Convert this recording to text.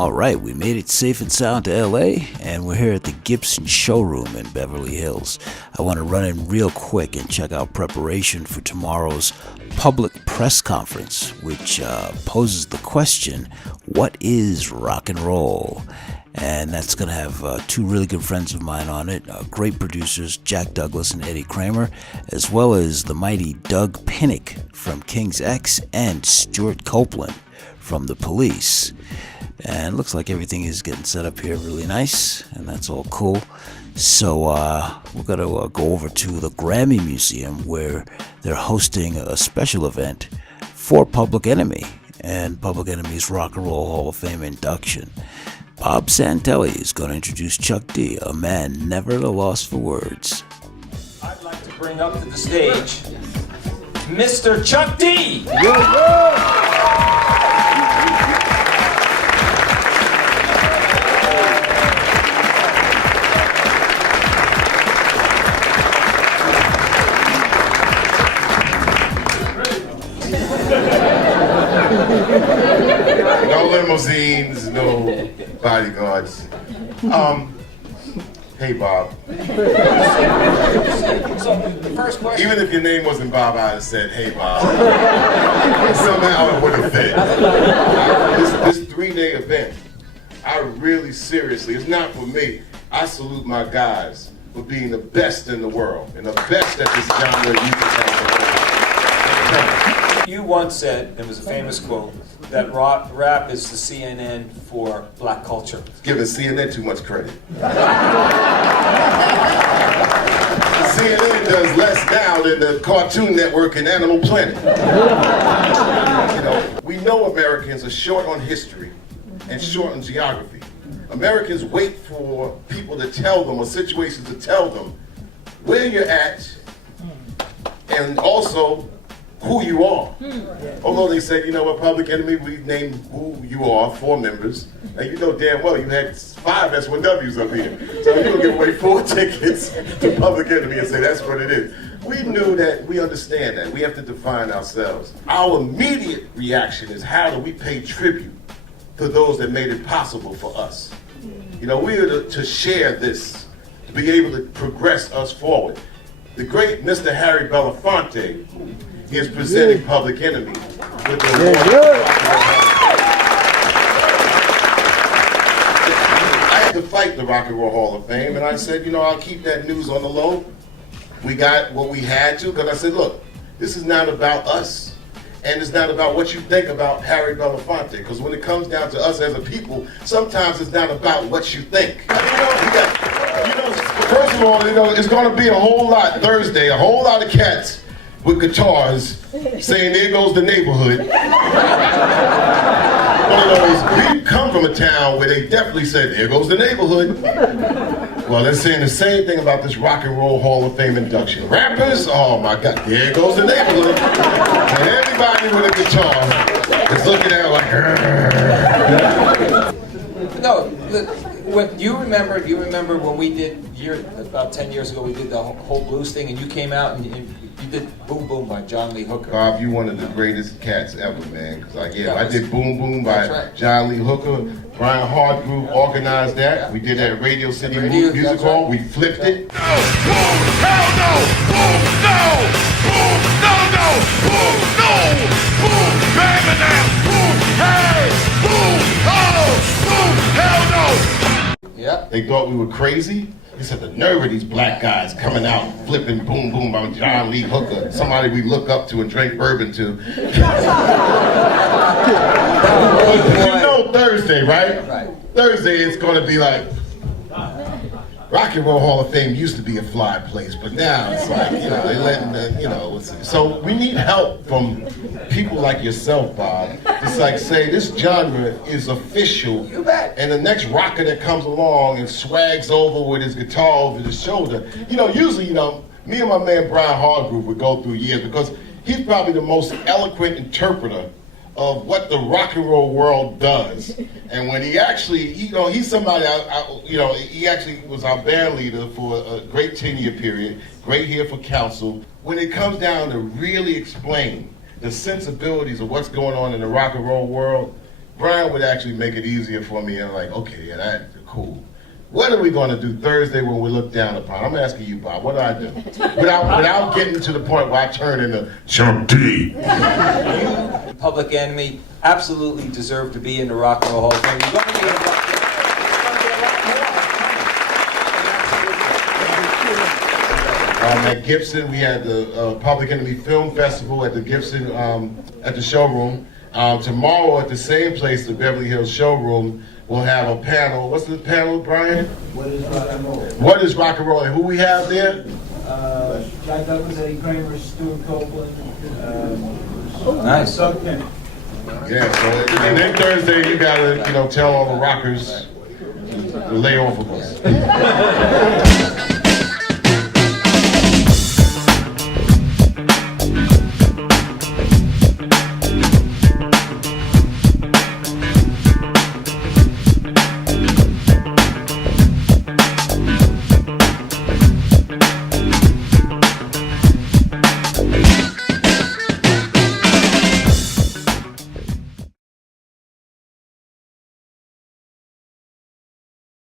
All right, we made it safe and sound to LA, and we're here at the Gibson Showroom in Beverly Hills. I want to run in real quick and check out preparation for tomorrow's public press conference, which poses the question, what is rock and roll? And that's going to have two really good friends of mine on it, great producers, Jack Douglas and Eddie Kramer, as well as the mighty Doug Pinnick from King's X and Stuart Copeland from The Police. And it looks like everything is getting set up here really nice, and that's all cool. So we're going to go over to the Grammy Museum, where they're hosting a special event for Public Enemy and Public Enemy's Rock and Roll Hall of Fame induction. Bob Santelli is going to introduce Chuck D, a man never at a loss for words. I'd like to bring up to the stage Mr. Chuck D. No limousines, no bodyguards. Hey Bob. So the first question. Even if your name wasn't Bob, I'd have said, hey Bob. Somehow it would have fit. This 3-day event, I really seriously, it's not for me. I salute my guys for being the best in the world and the best at this genre you can have. You once said, it was a famous quote, that rap is the CNN for black culture. Giving CNN too much credit. CNN does less now than the Cartoon Network and Animal Planet. You know, we know Americans are short on history and short on geography. Americans wait for people to tell them, or situations to tell them where you're at, and also who you are. Although they said, you know what, Public Enemy, we named who you are, 4 members, and you know damn well you had 5 S1Ws up here. So you're gonna give away 4 tickets to Public Enemy and say that's what it is. We knew that, we understand that, we have to define ourselves. Our immediate reaction is, how do we pay tribute to those that made it possible for us? You know, we are to share this, to be able to progress us forward. The great Mr. Harry Belafonte is presenting Public Enemy with the award. I had to fight the Rock and Roll Hall of Fame, and I said, you know, I'll keep that news on the low. We got what we had to, because I said, look, this is not about us, and it's not about what you think about Harry Belafonte, because when it comes down to us as a people, sometimes it's not about what you think. First of all, you know, it's going to be a whole lot Thursday, a whole lot of cats with guitars saying, there goes the neighborhood. One of those, we come from a town where they definitely said, there goes the neighborhood. Well, they're saying the same thing about this Rock and Roll Hall of Fame induction. Rappers, oh my God, there goes the neighborhood. And everybody with a guitar is looking at it like, No, what you remember when we did, about 10 years ago, we did the whole blues thing, and you came out and you did Boom Boom by John Lee Hooker. Bob, you one of the greatest cats ever, man. Cause I did Boom Boom by John Lee Hooker. Brian Hardgroove organized that. Yeah. We did that at Radio City Music Hall. We flipped it. No, boom, hell no, boom, no, boom, no, no, boom, no, boom, baby now, boom, hey, boom, oh, boom, hell no. Yeah. They thought we were crazy. They said, the nerve of these black guys coming out flipping Boom Boom by John Lee Hooker, somebody we look up to and drink bourbon to. But you know Thursday, right? Right. Thursday it's going to be like, Rock and Roll Hall of Fame used to be a fly place, but now it's like, you know, they're letting the, you know, so we need help from people like yourself, Bob. It's like, say, this genre is official, You bet. and the next rocker that comes along and swags over with his guitar over his shoulder, you know, usually, you know, me and my man Brian Hardgroove would go through years, because he's probably the most eloquent interpreter of what the rock and roll world does. And when he actually, you know, he's somebody, you know, he actually was our band leader for a great 10-year period, great here for council. When it comes down to really explain the sensibilities of what's going on in the rock and roll world, Brian would actually make it easier for me, and I'm like, okay, yeah, that's cool. What are we going to do Thursday when we look down upon? I'm asking you, Bob, what do I do? Without getting to the point where I turn into Chump D. You, Public Enemy, absolutely deserve to be in the Rock and Roll Hall of Fame. You're going to be in the Rock and Roll. At Gibson, we had the Public Enemy Film Festival at the Gibson, at the showroom. Tomorrow at the same place, the Beverly Hills Showroom, we'll have a panel. What's the panel, Brian? What is rock and roll? What is rock and roll? And who we have there? Jack Douglas, Eddie Kramer, Stuart Copeland, Nice. Doug Penn. Yeah, so and then Thursday you gotta, tell all the rockers to lay off of us.